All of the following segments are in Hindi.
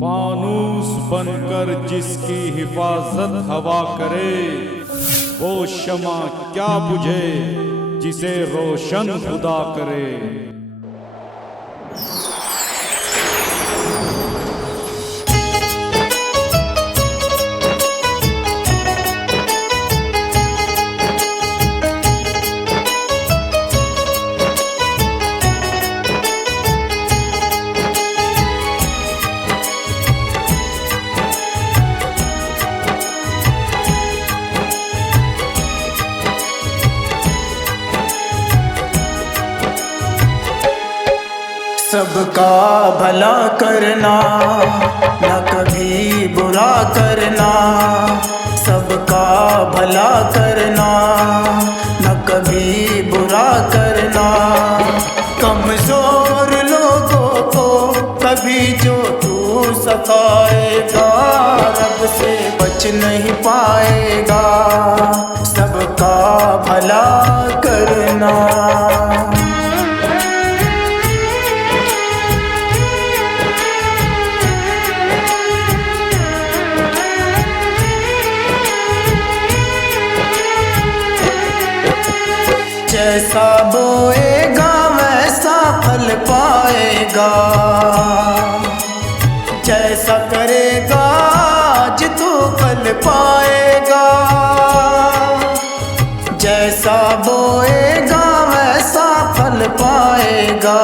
फानूस बनकर जिसकी हिफाजत हवा करे, वो शमा क्या बुझे जिसे रोशन खुदा करे। सबका भला करना, न कभी बुरा करना। सबका भला करना, न कभी बुरा करना। कमजोर लोगों को कभी जो तू सताएगा, रब से बच नहीं पाएगा। सबका भला करना। जैसा बोएगा वैसा फल पाएगा। जैसा करेगा आज तू कल पाएगा। जैसा बोएगा वैसा फल पाएगा।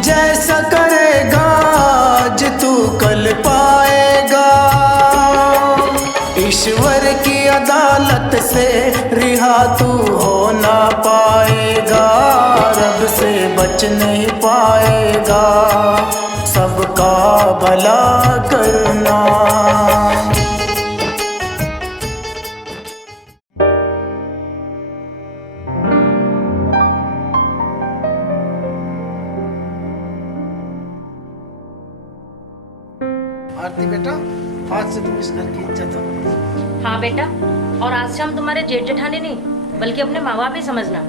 जैसा करेगा आज तू कल पाएगा। ईश्वर की अदालत से रिहा तू हो ना पाएगा। रब से बच नहीं पाएगा। सबका भला करना। आरती बेटा, आज से तुम इस घर की इज्जत हो। हाँ बेटा, और आज से हम तुम्हारे जेठ जेठानी नहीं बल्कि अपने माँ बाप ही समझना।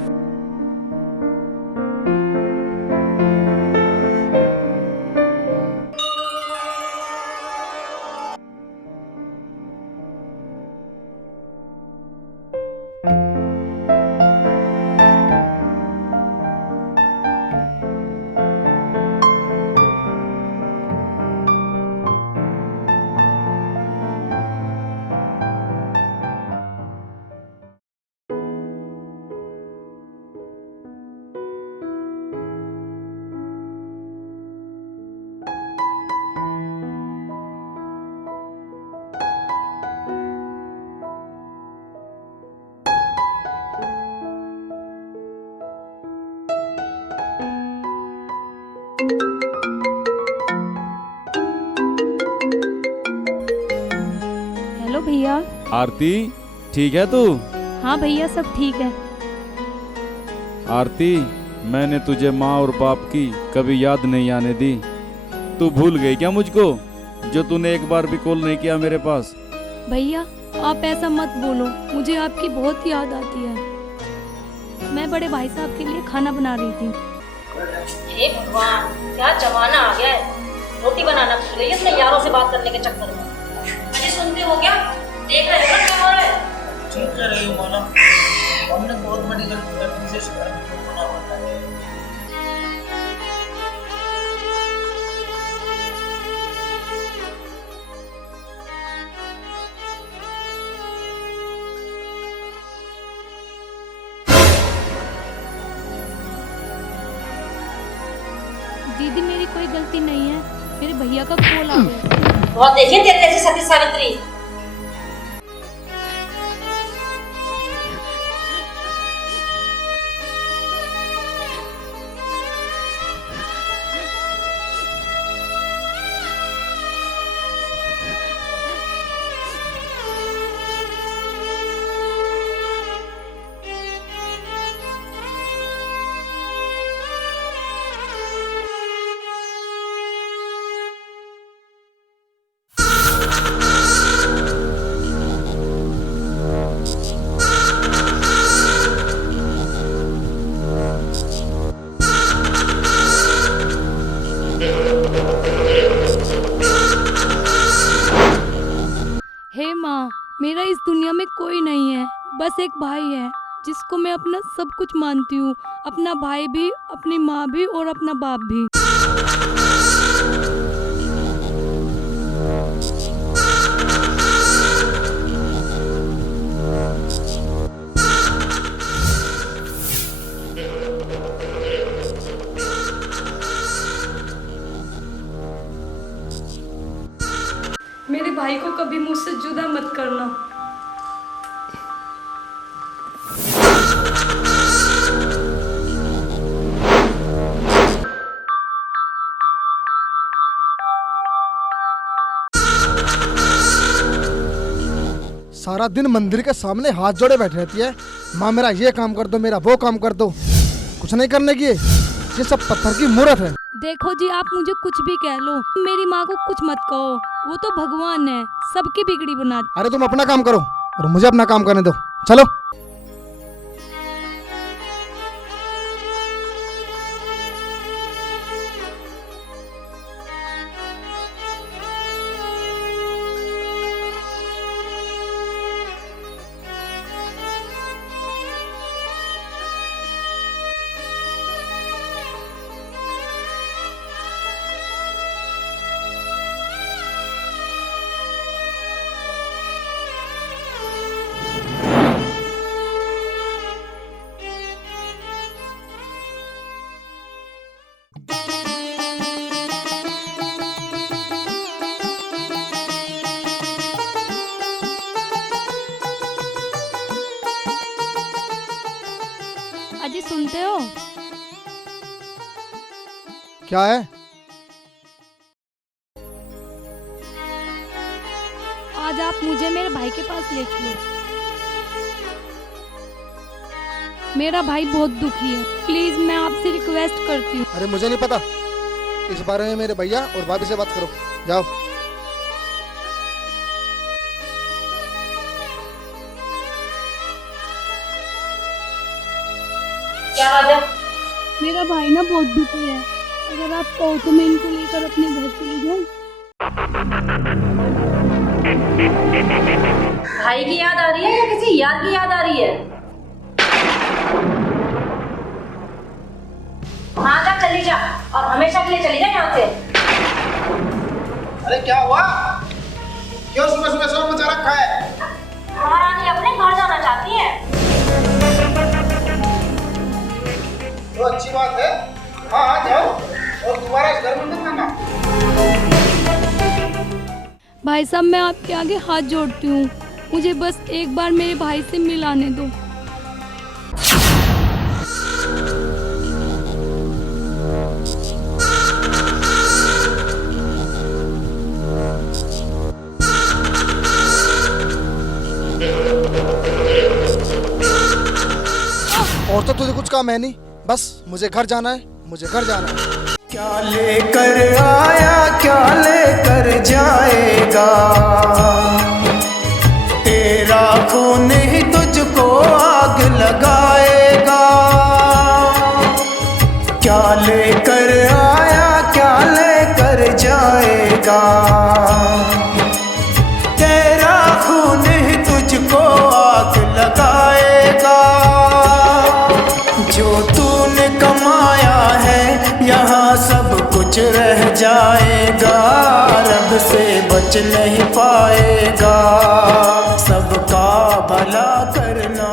हेलो भैया। आरती, ठीक है तू? हाँ भैया, सब ठीक है। आरती, मैंने तुझे माँ और बाप की कभी याद नहीं आने दी। तू भूल गई क्या मुझको, जो तूने एक बार भी कॉल नहीं किया मेरे पास? भैया आप ऐसा मत बोलो, मुझे आपकी बहुत याद आती है। मैं बड़े भाई साहब के लिए खाना बना रही थी। हे भगवान, क्या जमाना आ गया है। रोटी बनाना भूल गई अपने यारों से बात करने के चक्कर में। अजय सुनते हो क्या? देख रहे हो ना क्या हो रहा है? ठीक कह रही हो मोना, हमने बहुत बड़ी गलती कर दी। इसे शिकायत होना होता है। दीदी मेरी कोई गलती नहीं है, मेरे भैया का कॉल आ गया। बहुत देखिए तेरे जैसी सती सावित्री। कोई नहीं है, बस एक भाई है जिसको मैं अपना सब कुछ मानती हूँ, अपना भाई भी, अपनी माँ भी और अपना बाप भी। मेरे भाई को कभी मुझसे जुदा मत करना। सारा दिन मंदिर के सामने हाथ जोड़े बैठी रहती है, माँ मेरा ये काम कर दो, मेरा वो काम कर दो, कुछ नहीं करने की। ये सब पत्थर की मूर्त है। देखो जी, आप मुझे कुछ भी कह लो, मेरी माँ को कुछ मत कहो, वो तो भगवान है, सबकी बिगड़ी बना। अरे तुम अपना काम करो और मुझे अपना काम करने दो, चलो। अजी सुनते हो? क्या है? आज आप मुझे मेरे भाई के पास ले चलो। मेरा भाई बहुत दुखी है, प्लीज मैं आपसे रिक्वेस्ट करती हूँ। अरे मुझे नहीं पता, इस बारे में मेरे भैया और भाभी से बात करो, जाओ। क्या बात है? मेरा भाई ना बहुत दुखी है, अगर आप कहो तो मैं इनको लेकर अपने घर चली जाऊँ। भाई की याद आ रही है या किसी यार की याद आ रही है? हाँ जा, चली जा और हमेशा के लिए चली जा यहाँ से। अरे क्या हुआ? क्यों सुबह सुबह शोर मचा रखा है? महारानी अपने घर जाना चाहती है। तो अच्छी बात है, हाँ हाँ जाओ और दोबारा इस घर में मत आना। भाई साहब, मैं आपके आगे हाथ जोड़ती हूँ, मुझे बस एक बार मेरे भाई से मिलाने दो। और तो तुझे कुछ काम है नहीं, बस मुझे घर जाना है, मुझे घर जाना है। क्या लेकर आया क्या लेकर जाएगा, तेरा खून ही तुझको आग लगाएगा। क्या लेकर आया क्या लेकर जाएगा, तेरा खून ही तुझको आग लगाएगा। जो तूने कमाया है यहाँ सब कुछ रह जाएगा, रब से बच नहीं पाएगा, सबका भला करना।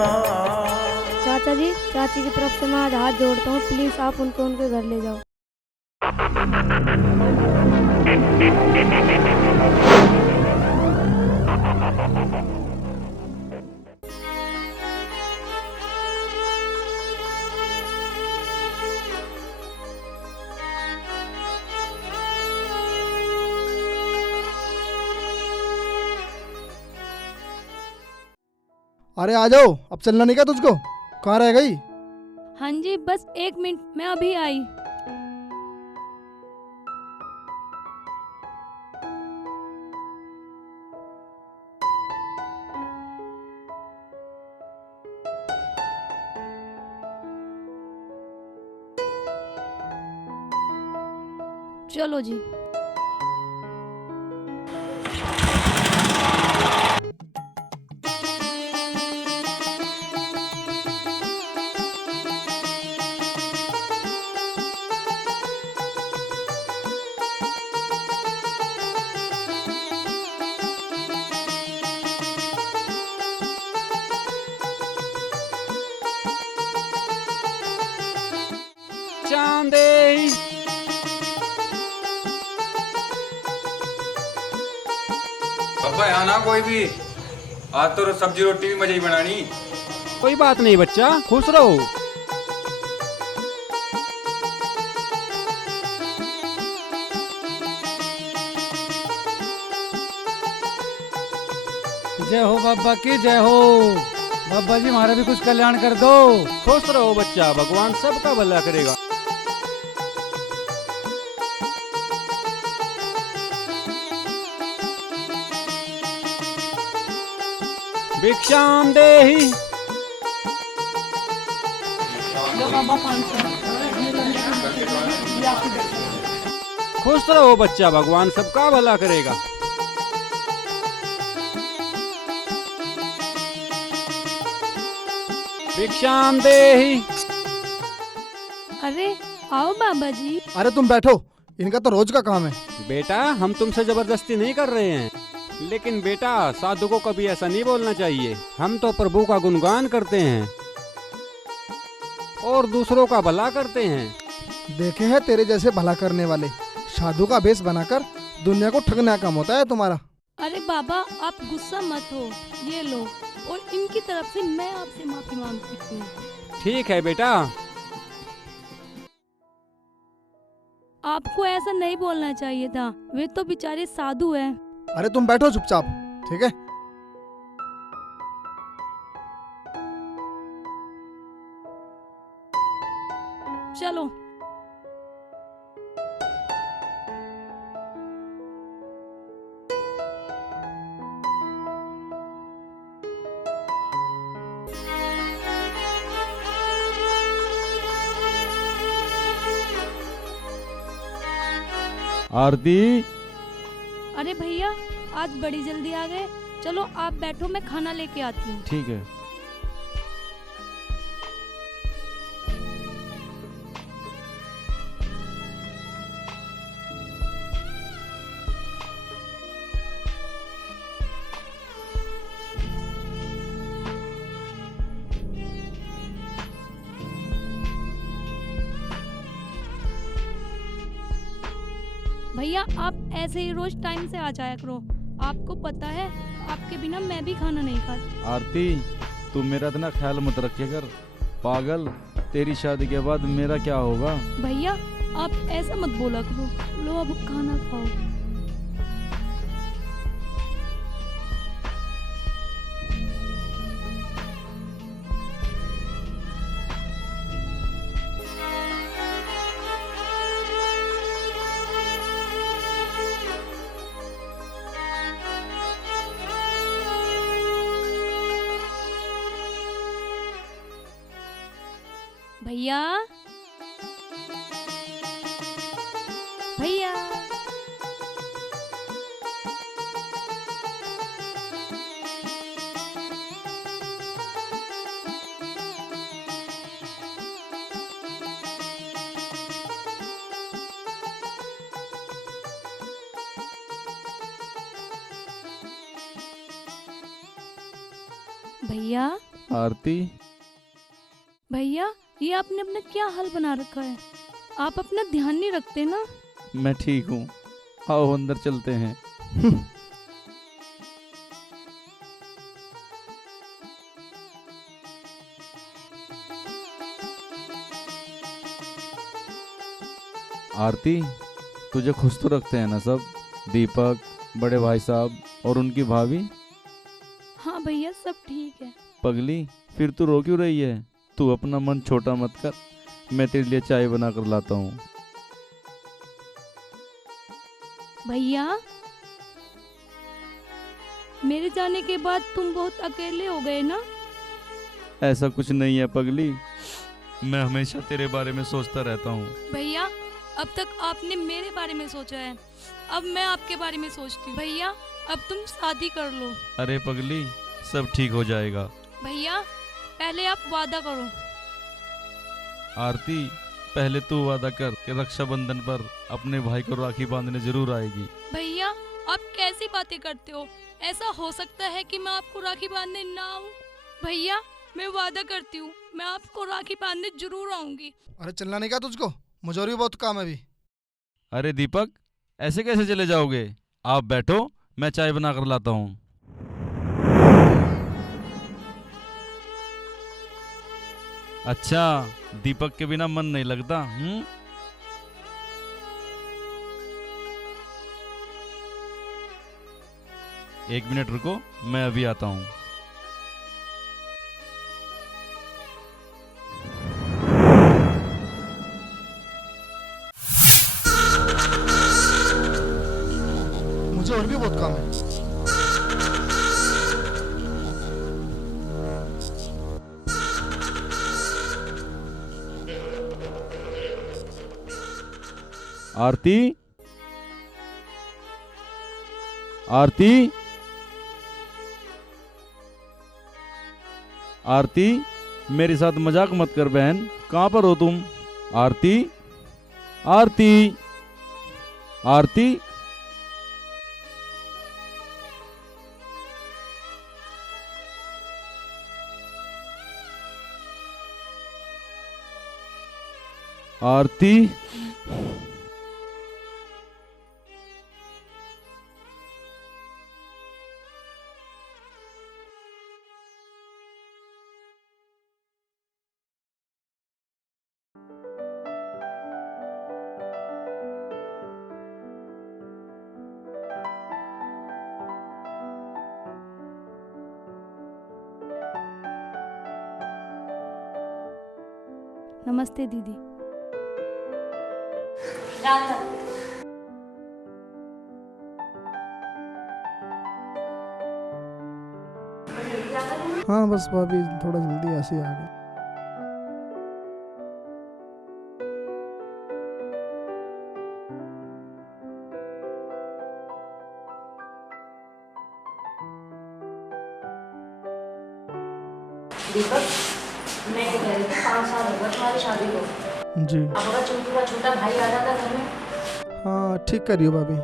चाचा जी, चाची की तरफ से मैं आज हाथ जोड़ता हूँ, प्लीज आप उनको उनके घर ले जाओ। अरे आ जाओ, अब चलना नहीं क्या तुझको? कहाँ रह गई? हाँ जी, बस 1 मिनट, मैं अभी आई। चलो जी। भिक्षाम देहि। पापा यहाँ ना कोई भी, आज तो सब्जी रोटी भी मजे ही बनानी। कोई बात नहीं बच्चा, खुश रहो। जय हो बाबा की जय हो। बाबा जी हमारा भी कुछ कल्याण कर दो। खुश रहो बच्चा, भगवान सबका भला करेगा। भिक्षाम देहि। खुश रहो बच्चा, भगवान सबका भला करेगा। भिक्षाम देहि। अरे आओ बाबा जी। अरे तुम बैठो, इनका तो रोज का काम है। बेटा हम तुमसे जबरदस्ती नहीं कर रहे हैं, लेकिन बेटा साधु को कभी ऐसा नहीं बोलना चाहिए। हम तो प्रभु का गुणगान करते हैं और दूसरों का भला करते हैं। देखे हैं तेरे जैसे भला करने वाले, साधु का भेष बनाकर दुनिया को ठगना काम होता है तुम्हारा। अरे बाबा आप गुस्सा मत हो, ये लो, और इनकी तरफ से मैं आपसे माफी मांगती हूँ। ठीक है बेटा। आपको ऐसा नहीं बोलना चाहिए था, वे तो बेचारे साधु हैं। अरे तुम बैठो चुपचाप, ठीक है। चलो। आरती। अरे भैया आज बड़ी जल्दी आ गए। चलो आप बैठो, मैं खाना लेके आती हूँ। ठीक है। भैया आप ऐसे ही रोज टाइम से आ जाया करो। आपको पता है आपके बिना मैं भी खाना नहीं खाती। आरती तू मेरा इतना ख्याल मत रखे कर, पागल। तेरी शादी के बाद मेरा क्या होगा? भैया आप ऐसा मत बोला करो। लो अब खाना खाओ। भैया भैया भैया। आरती भैया ये आपने अपना क्या हाल बना रखा है? आप अपना ध्यान नहीं रखते ना। मैं ठीक हूँ, आओ अंदर चलते हैं। आरती तुझे खुश तो रखते हैं ना सब? दीपक, बड़े भाई साहब और उनकी भाभी? हाँ भैया सब ठीक है। पगली फिर तू रो क्यों रही है? तू अपना मन छोटा मत कर, मैं तेरे लिए चाय बना कर लाता हूँ। भैया मेरे जाने के बाद तुम बहुत अकेले हो गए ना? ऐसा कुछ नहीं है पगली, मैं हमेशा तेरे बारे में सोचता रहता हूँ। भैया अब तक आपने मेरे बारे में सोचा है, अब मैं आपके बारे में सोचती हूँ। भैया अब तुम शादी कर लो। अरे पगली सब ठीक हो जाएगा। भैया पहले आप वादा करो। आरती पहले तू वादा कर कि रक्षाबंधन पर अपने भाई को राखी बांधने जरूर आएगी। भैया आप कैसी बातें करते हो? ऐसा हो सकता है कि मैं आपको राखी बांधने ना आऊं? भैया मैं वादा करती हूँ मैं आपको राखी बांधने जरूर आऊंगी। अरे चलना नहीं क्या तुझको? मुझे और भी बहुत काम है अभी। अरे दीपक, ऐसे कैसे चले जाओगे? आप बैठो, मैं चाय बना कर लाता हूँ। अच्छा, दीपक के बिना मन नहीं लगता? एक मिनट रुको, मैं अभी आता हूँ। मुझे और भी बहुत काम है। आरती, आरती, आरती, मेरे साथ मजाक मत कर बहन। कहाँ पर हो तुम? आरती, आरती, आरती। आरती, नमस्ते दीदी। हाँ बस भाभी थोड़ा जल्दी ऐसे ही आ गए। दीपक, मैं ये कह रही थी 5 साल हो गए तुम्हारी शादी को। जी। अब अगर चिंटू का छोटा भाई आ जाता घर में। हाँ ठीक कर रही हो भाभी।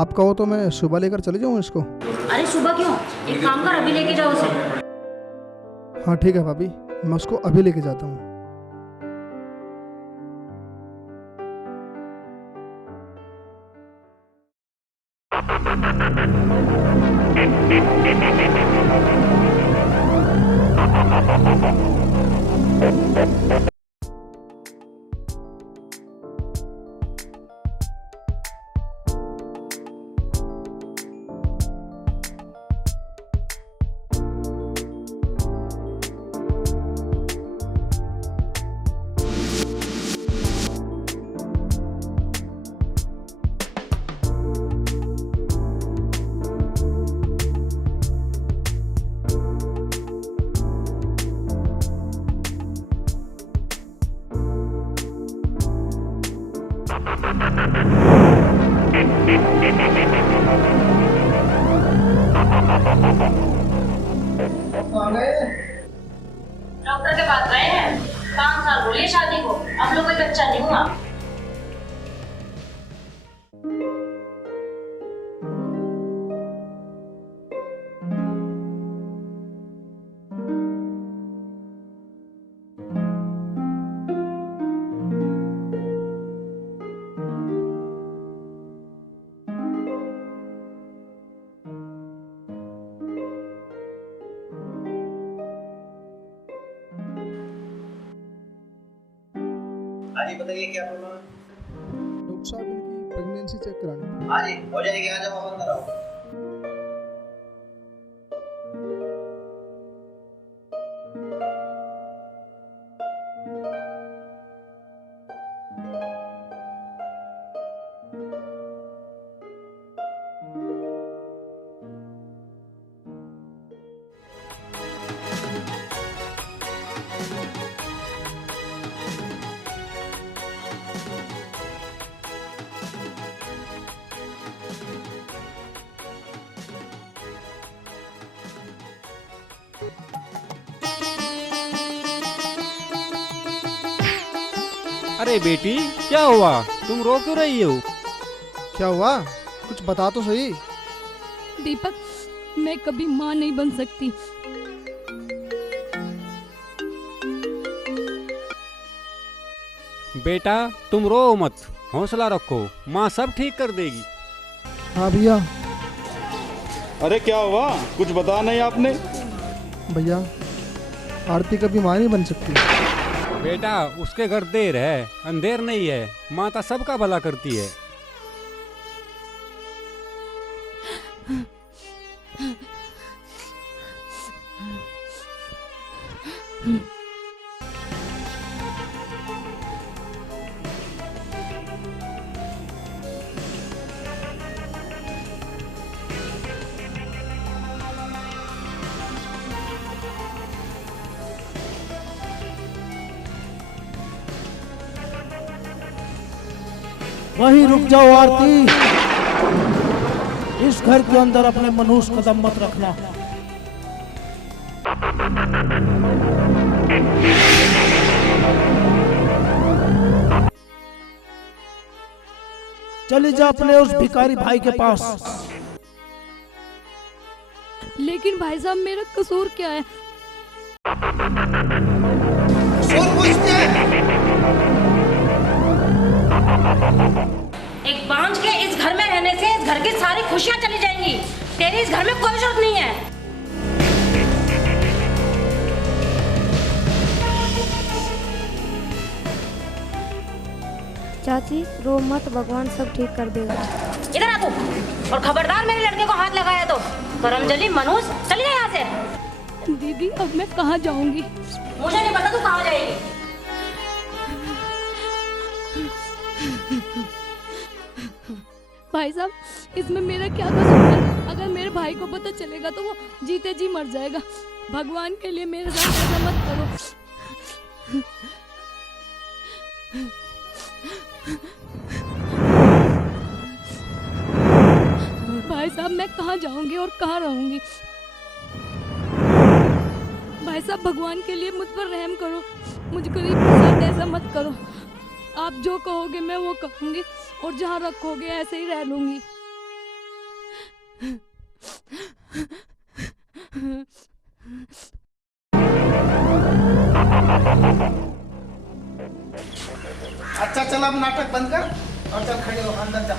आप कहो तो मैं सुबह लेकर चले जाऊँ इसको? अरे सुबह क्यों, एक काम कर अभी लेके जाओ उसे। हाँ ठीक है भाभी, मैं उसको अभी लेके जाता हूँ। डॉक्टर के पास गए हैं, 5 साल हो गए शादी को, अब लोग कोई बच्चा नहीं हुआ। हाँ जी बताइए क्या प्रॉब्लम है? डॉक्टर साहब इनकी प्रेगनेंसी चेक करानी है। हाँ जी हो जाएगी, आ जाओ आप अंदर आओ। अरे बेटी क्या हुआ, तुम रो क्यों रही हो? क्या हुआ, कुछ बता तो सही। दीपक, मैं कभी माँ नहीं बन सकती। बेटा तुम रो मत, हौसला रखो, माँ सब ठीक कर देगी। हाँ भैया। अरे क्या हुआ, कुछ बताया नहीं आपने? भैया आरती कभी माँ नहीं बन सकती। बेटा उसके घर देर है, अंधेर नहीं है, माता सबका भला करती है। वहीं रुक जाओ आरती, इस घर के अंदर अपने मनुष्य कदम मत रखना। चली जा अपने उस भिखारी भाई के पास। लेकिन भाई साहब मेरा कसूर क्या है? एक बांझ के इस घर में रहने से इस घर की सारी खुशियां चली जाएंगी। तेरी इस घर में कोई जरूरत नहीं है। चाची रो मत, भगवान सब ठीक कर देगा। इधर आ तू, और खबरदार मेरे लड़के को हाथ लगाया तो करमजली मनुष्य, चली जा यहाँ से। दीदी अब मैं कहाँ जाऊंगी? मुझे नहीं पता तू कहाँ जाएगी। भाई साहब इसमें मेरा क्या कसूर है? अगर मेरे भाई को पता चलेगा तो वो जीते जी मर जाएगा। भगवान के लिए मेरे साथ ऐसा मत करो। भाई साहब मैं कहाँ जाऊंगी और कहाँ रहूंगी? भाई साहब भगवान के लिए मुझ पर रहम करो, मुझ गरीब के साथ ऐसा मत करो। आप जो कहोगे मैं वो कहूंगी और जहाँ रखोगे ऐसे ही रह लूंगी। अच्छा चल अब नाटक बंद कर और चल खड़े हो, अंदर जा।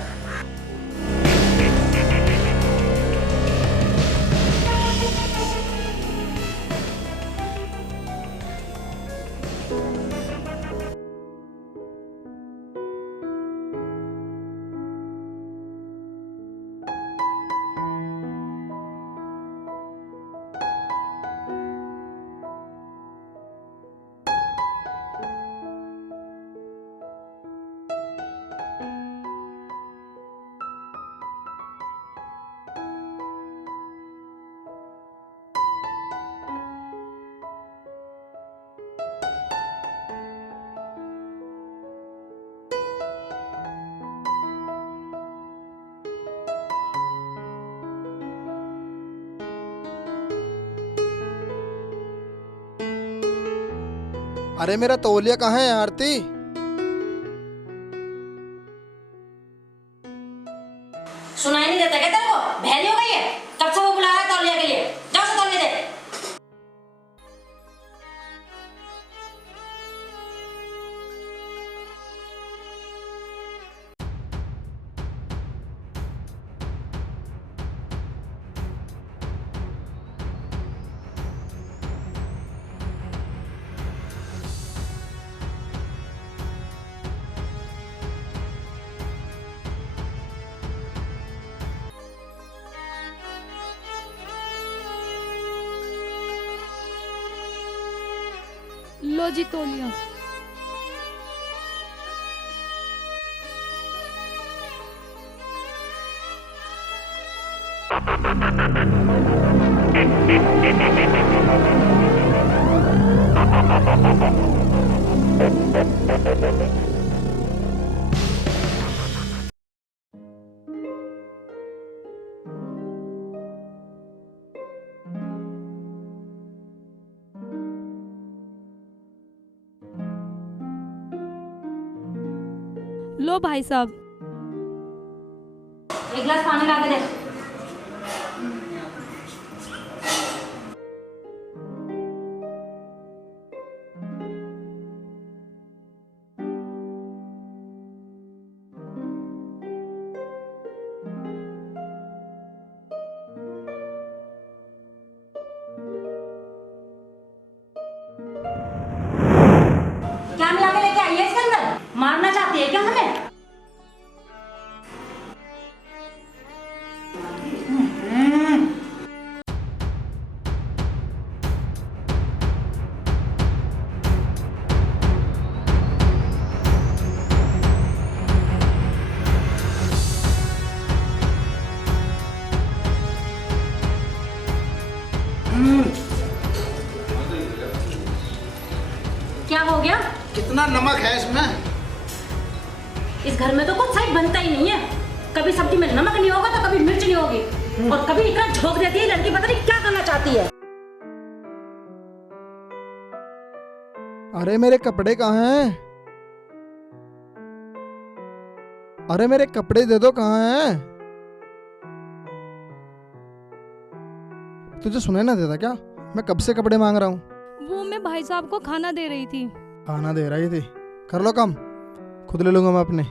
अरे मेरा तौलिया कहाँ है आरती? सुनाई नहीं देता क्या तेरे को? बहरी हो गई है? कब से वो बुला रहा है तौलिया के लिए? जाओ से तौलिया दे। लो जी तौलिया। लो भाई साहब। एक गिलास पानी ला के दे। नमक है इसमें। इस घर में तो कुछ सही बनता ही नहीं है। कभी सब्जी में नमक नहीं होगा तो कभी मिर्च नहीं होगी, और कभी इतना झोंक देती है लड़की, पता नहीं क्या करना चाहती है। अरे मेरे कपड़े कहाँ हैं? अरे मेरे कपड़े दे दो, कहाँ हैं? तुझे सुनाई ना देता क्या? मैं कब से कपड़े मांग रहा हूँ। वो मैं भाई साहब को खाना दे रही थी। खाना दे रही थी? कर लो काम, खुद ले लूंगा मैं अपने।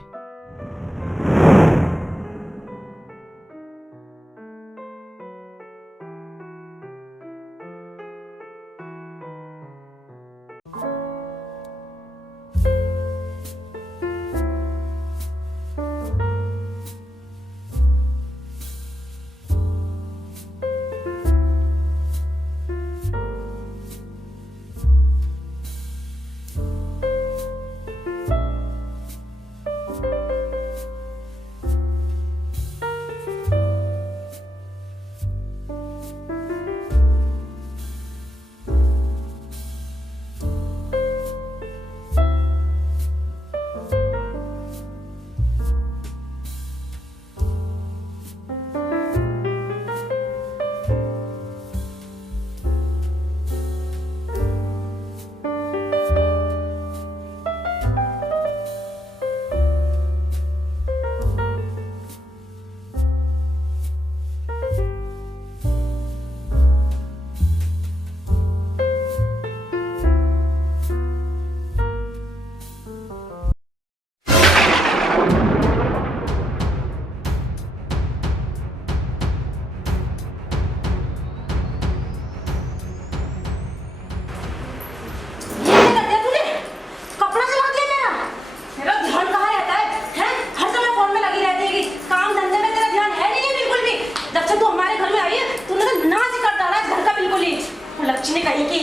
लक्ष्मी कहीं की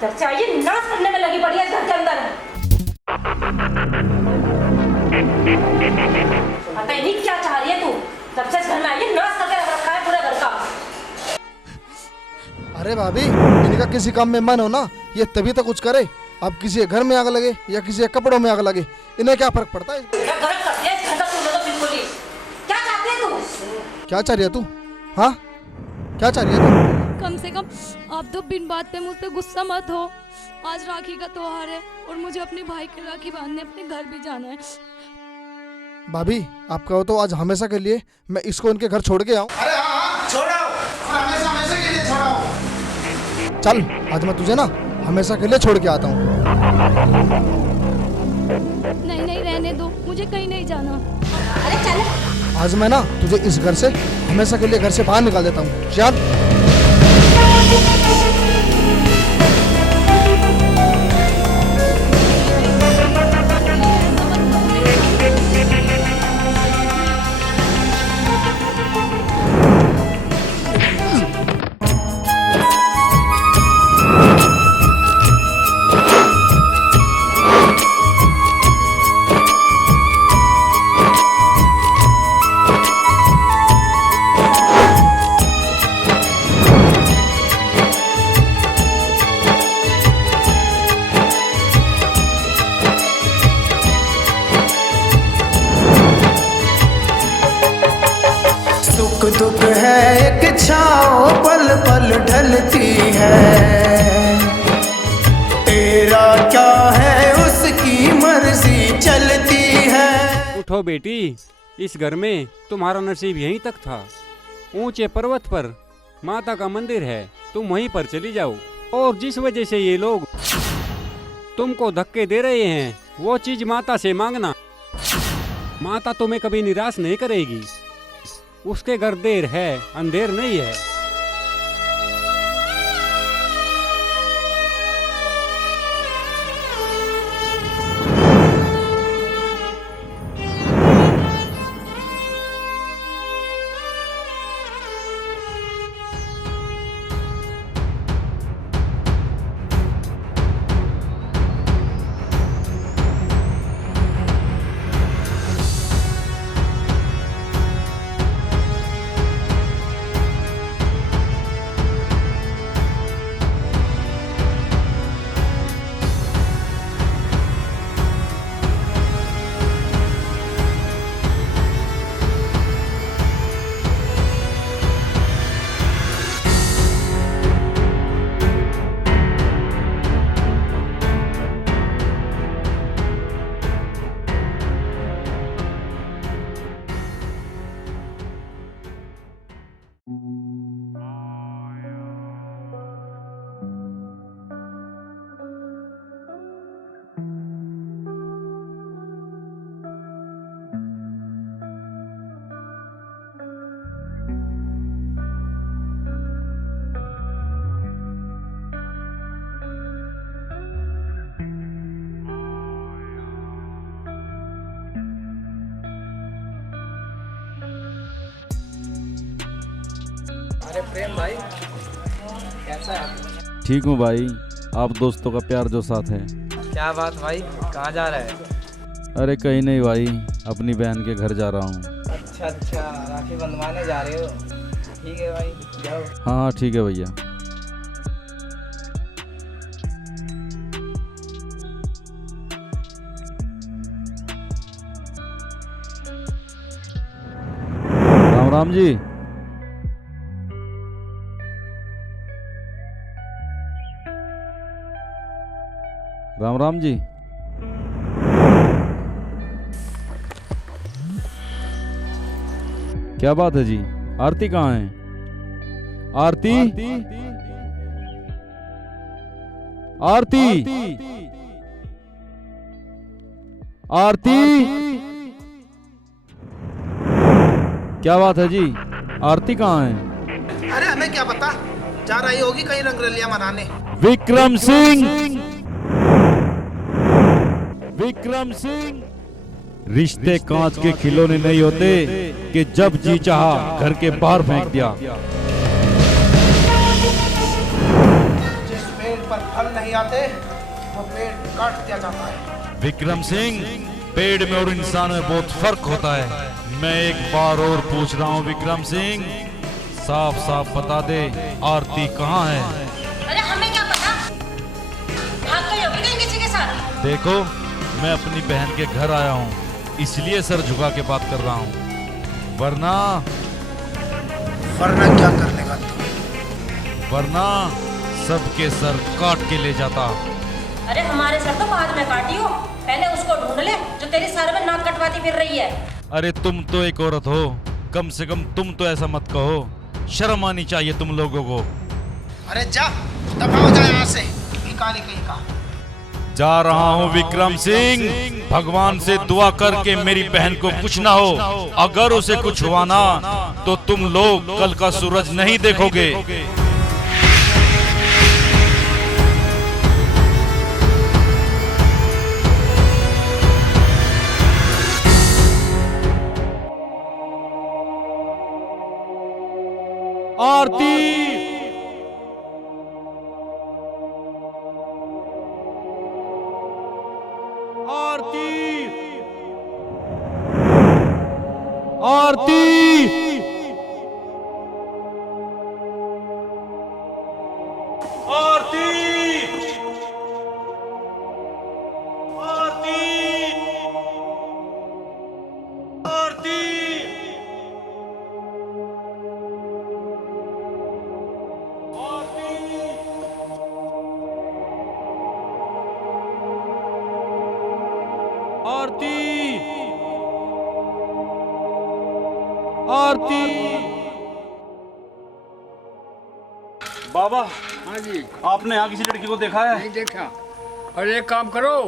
जब से आई है नाश करने में लगी पड़ी है घर के अंदर। पता ही नहीं क्या चाह रही है तू। जब से इस घर में आई है नाश करके रख रखा है पूरे घर का। अरे भाभी, इनका किसी काम में मन हो ना, ये तभी तो कुछ करे। अब किसी के घर में आग लगे या किसी के कपड़ों में आग लगे, इन्हें क्या फर्क पड़ता है? क्या चाहती है तू? क्या चाह रही है तू? हाँ, क्या चाह रही है तू? कम से कम आप तो बिन बात पे मुझ पे गुस्सा मत हो। आज राखी का त्योहार है और मुझे अपने भाई की राखी बांधने अपने घर भी जाना है। भाभी, आप कहो तो आज हमेशा के लिए मैं इसको इनके घर छोड़ के आऊँ। अरे हाँ, छोड़ाओ, हमेशा हमेशा के लिए छोड़ाओ। चल, आज मैं तुझे ना हमेशा के लिए छोड़ के आता हूँ। नहीं नहीं, रहने दो, मुझे कहीं नहीं जाना। अरे चल, आज मैं ना तुझे इस घर से हमेशा के लिए घर से बाहर निकाल देता हूँ। चल। दुख है एक छाओ पल पल ढलती है, तेरा क्या है उसकी मर्जी चलती है। उठो बेटी, इस घर में तुम्हारा नसीब यहीं तक था। ऊंचे पर्वत पर माता का मंदिर है, तुम वहीं पर चली जाओ। और जिस वजह से ये लोग तुमको धक्के दे रहे हैं, वो चीज माता से मांगना। माता तुम्हें कभी निराश नहीं करेगी। उसके घर देर है, अंधेर नहीं है। प्रेम भाई कैसा है? ठीक हूँ भाई, आप दोस्तों का प्यार जो साथ है। क्या बात भाई, कहाँ जा रहा है? अरे कहीं नहीं भाई, अपनी बहन के घर जा रहा हूँ। अच्छा अच्छा, राखी बंधवाने जा रहे हो? ठीक है भाई, जाओ। हाँ ठीक है भैया। राम राम जी। राम राम जी। क्या बात है जी, आरती कहाँ है? आरती आरती आरती, क्या बात है जी, आरती कहाँ है? अरे हमें क्या पता, जा रही होगी कहीं रंगरलिया मनाने। विक्रम सिंह, विक्रम सिंह। रिश्ते कांच के खिलौने नहीं होते कि जब जी चाहा घर के बाहर फेंक दिया। जिस पेड़ पर फल नहीं आते वो पेड़ काट दिया जाता है। विक्रम सिंह, पेड़ में और इंसान में बहुत फर्क होता है। मैं एक बार और पूछ रहा हूँ विक्रम सिंह, साफ साफ बता दे, आरती कहाँ है? अरे हमें क्या पता, भाग गई होगी कहीं किसी के साथ। देखो, मैं अपनी बहन के घर आया हूँ, इसलिए सर झुका के बात कर रहा हूँ, वरना क्या कर लेगा तू? वरना सबके सर काट के ले जाता। अरे हमारे सर तो बाद में काटी हो, पहले उसको ढूंढ ले जो तेरी सर में नाक कटवाती फिर रही है। अरे तुम तो एक औरत हो, कम से कम तुम तो ऐसा मत कहो, शर्म आनी चाहिए तुम लोगों को। अरे जा, दफा हो जाए यहाँ से, भिखारी कहीं का। जा रहा हूँ विक्रम सिंह, भगवान से दुआ करके मेरी बहन को कुछ ना हो। अगर उसे कुछ हुआ ना तो तुम लोग कल का सूरज नहीं देखोगे। आरती, आरती, आरती, आरती, आरती, आरती। आरती, आरती। बाबा, हाँ जी। आपने यहाँ किसी लड़की को देखा है? नहीं देखा। और एक काम करो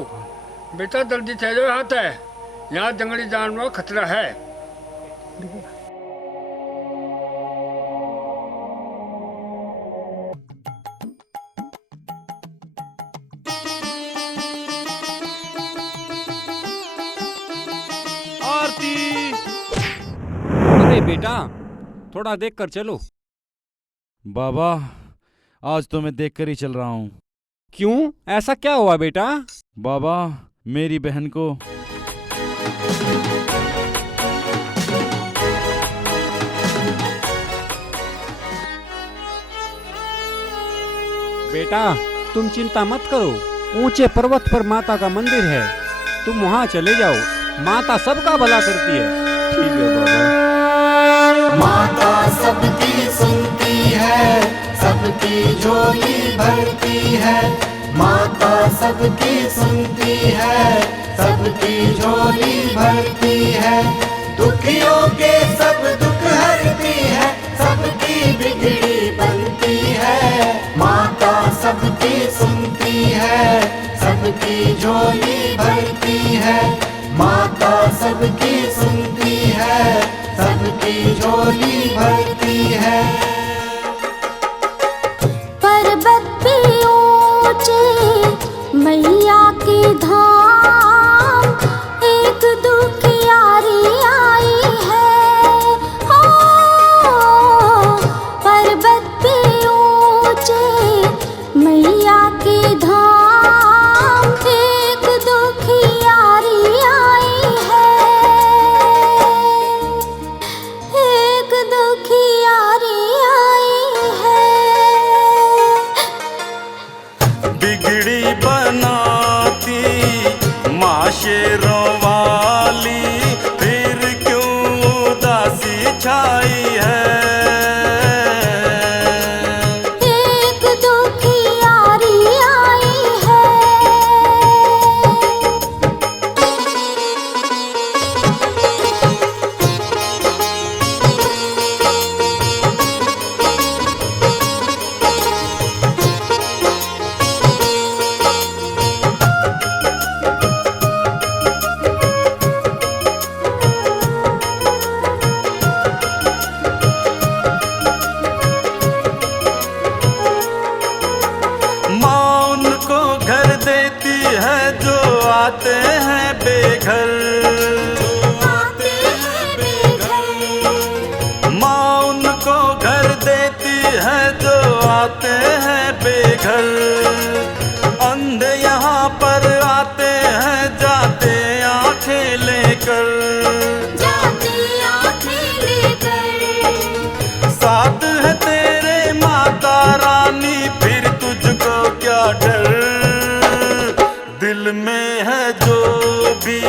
बेटा, जल्दी चलो, यहाँ है, यहाँ जंगली जानवर खतरा है। आरती। अरे बेटा, थोड़ा देख कर चलो। बाबा, आज तो मैं देख कर ही चल रहा हूँ। क्यों, ऐसा क्या हुआ बेटा? बाबा, मेरी बहन को बेटा, तुम चिंता मत करो, ऊंचे पर्वत पर माता का मंदिर है, तुम वहां चले जाओ, माता सबका भला करती है। ठीक है बाबा। माता सबकी सुनती है, सबकी झोली भरती है। माता सबकी सुनती है, सबकी झोली भरती है। दुखियों के सब दुख हरती है, सबकी बिगड़ी बनती है। माता सबकी सुनती है, सबकी झोली भरती है। माता सबकी सुनती है, सबकी झोली भरती है। पर्वत पे ऊंचे मैया की धाम, एक दुखियारी आई है। हो पर्वत बेघर, आते हैं बेघर। माँ उनको घर देती है जो आते हैं बेघर। अंधे यहाँ पर आते हैं जाते आंखें लेकर, जाते आंखें लेकर। साथ है तेरे माता रानी फिर तुझको क्या डर। दिल में है जो भी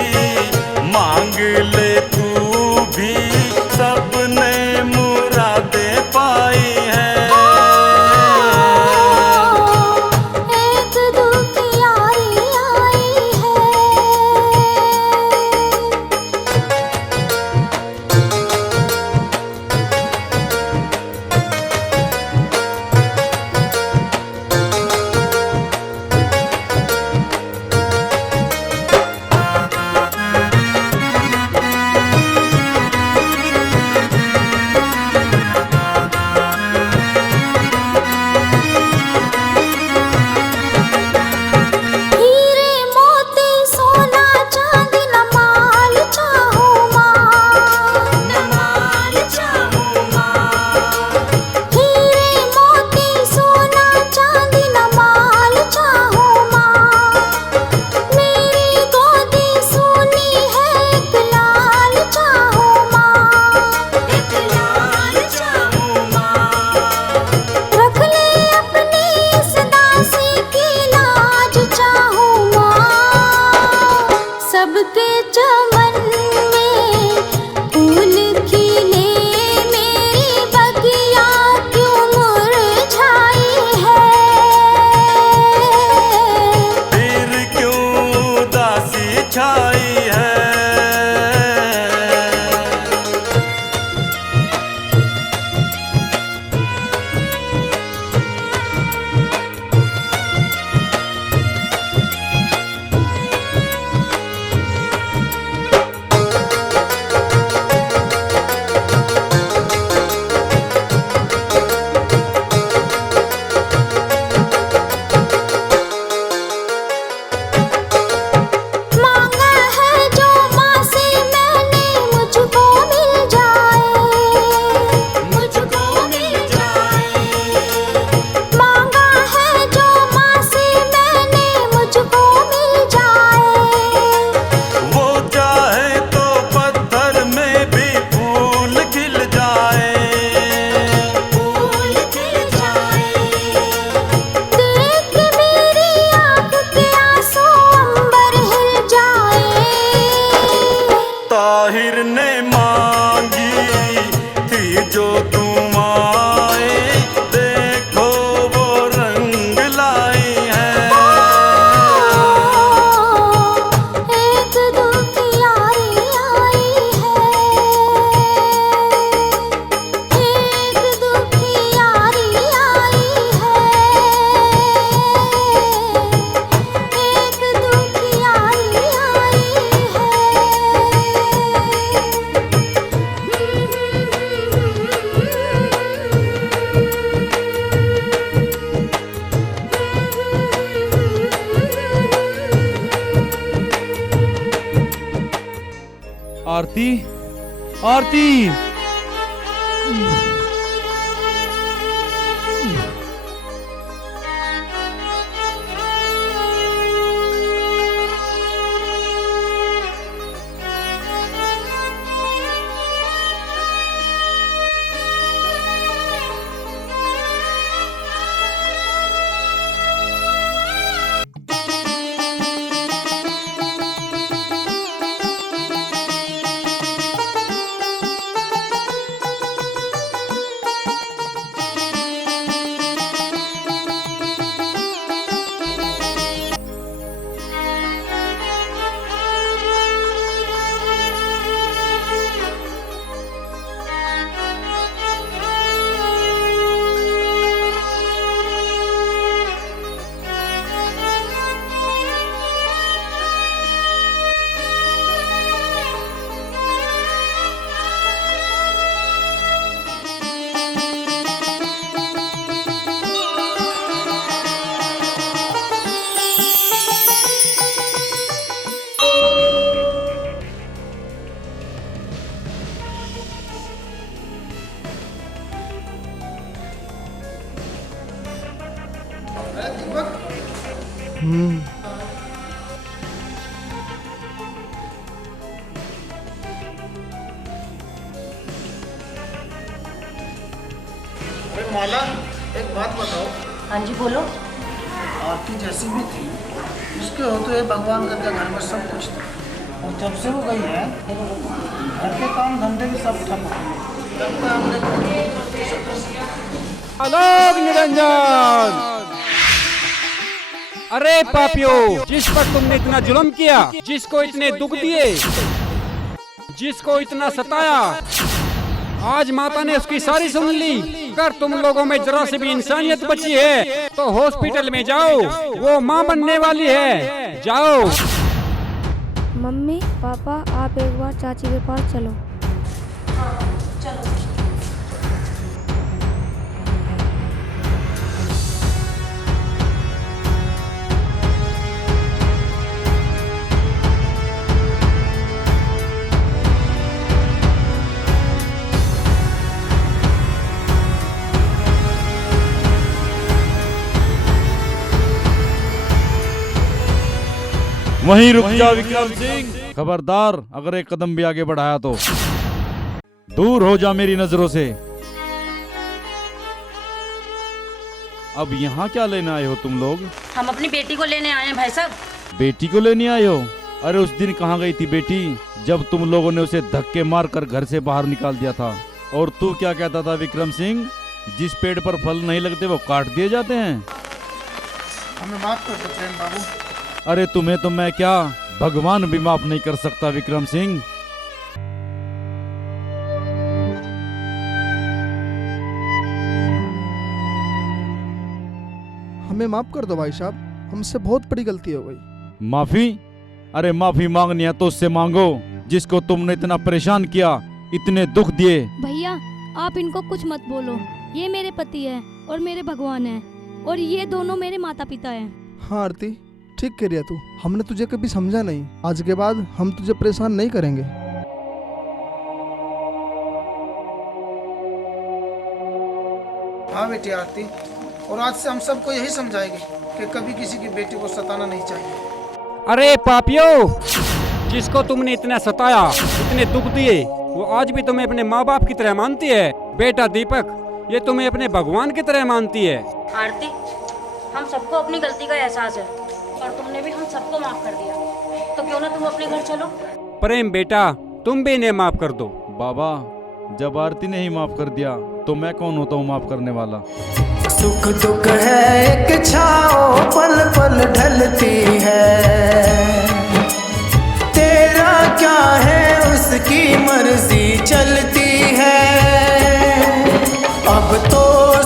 मांग ले तू भी, सबने मुरादें पाई है। एक दुखियारी आई है। हीरे मोती सोना चांदी न माल चाहूं माँ, न माल चाहूं माँ। हीरे मोती सोना चांदी न माल चाहूं माँ। मेरी गोदी सोनी है एक लाल चाहूं माँ, एक लाल चाहूं माँ। रख ले अपनी इस दासी की लाज चाहूं माँ। सबके चमन में फूल खिले मेरी बगिया क्यों मुरझाई है। फिर क्यों उदासी छाई है। मांगा है जो माँ से मैंने मुझको मिल जाए, मुझको मिल जाए। मांगा है जो माँ से मैंने मुझको मिल जाए। वो चाहे तो पत्थर में भी फूल खिल जाए, फूल खिल जाए। देख मेरी आँख के आंसू अंबर हिल जाए। ताहिर ने मांगी थी जो दुआएं, देखो वो रंग लाई है। एक दुखियारी आई है। एक दुखियारी आई है। एक दुखियारी आई आरती, आरती। अरे माला, एक बात बताओ। हाँ जी बोलो। आरती जैसी भी थी, उसके होते हुए भगवान का घर में सब कुछ था, और जब से वो गई है घर के काम धंधे भी सब ठप हो गए। लगता है हमने आलोक निरंजन। अरे पापियो, जिस पर तुमने इतना जुल्म किया, जिसको इतने दुख दिए, जिसको इतना सताया, आज माता ने उसकी सारी सुन ली। अगर तुम लोगों में जरा से भी इंसानियत बची है तो हॉस्पिटल में जाओ, वो माँ बनने वाली है, जाओ। मम्मी पापा आप एक बार चाची के पास चलो। चलो। वहीं रुक जा विक्रम सिंह, खबरदार अगर एक कदम भी आगे बढ़ाया तो दूर हो जा मेरी नजरों से। अब यहाँ क्या लेने आए हो तुम लोग? हम अपनी बेटी को लेने आए हैं भाई साहब। बेटी को लेने आए हो? अरे उस दिन कहाँ गई थी बेटी, जब तुम लोगों ने उसे धक्के मार कर घर से बाहर निकाल दिया था? और तू क्या कहता था विक्रम सिंह, जिस पेड़ पर फल नहीं लगते वो काट दिए जाते हैं? हमें माफ कर दो प्रेम बाबू। अरे तुम्हें तो मैं क्या, भगवान भी माफ नहीं कर सकता विक्रम सिंह। हमें माफ कर दो भाई साहब, हमसे बहुत बड़ी गलती हो गई। माफी? अरे माफी मांगनी है तो उससे मांगो जिसको तुमने इतना परेशान किया, इतने दुख दिए। भैया आप इनको कुछ मत बोलो, ये मेरे पति है और मेरे भगवान है, और ये दोनों मेरे माता पिता हैं। हाँ आरती ठीक कह रही है तू, हमने तुझे कभी समझा नहीं, आज के बाद हम तुझे परेशान नहीं करेंगे। हाँ बेटी आरती, और आज से हम सबको यही समझाएंगे कि कभी किसी की बेटी को सताना नहीं चाहिए। अरे पापियो, जिसको तुमने इतना सताया, इतने दुख दिए, वो आज भी तुम्हें अपने माँ बाप की तरह मानती है। बेटा दीपक, ये तुम्हें अपने भगवान की तरह मानती है। आरती, हम सबको अपनी गलती का एहसास है और तुमने भी हम सबको माफ कर दिया, तो क्यों ना तुम अपने घर चलो। प्रेम बेटा, तुम भी इन्हें माफ कर दो। बाबा, जब आरती ने ही माफ कर दिया तो मैं कौन होता हूँ माफ करने वाला? सुख दुख है एक छाओ, पल पल ढलती है, तेरा क्या है उसकी मर्जी चलती है। अब तो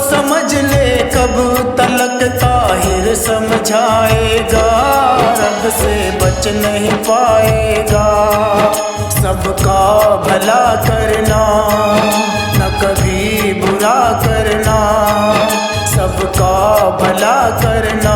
समझ ले कब तलक ताहिर समझाएगा, रब से बच नहीं पाएगा। सबका भला करना, न कभी बुरा करना, सबका भला करना,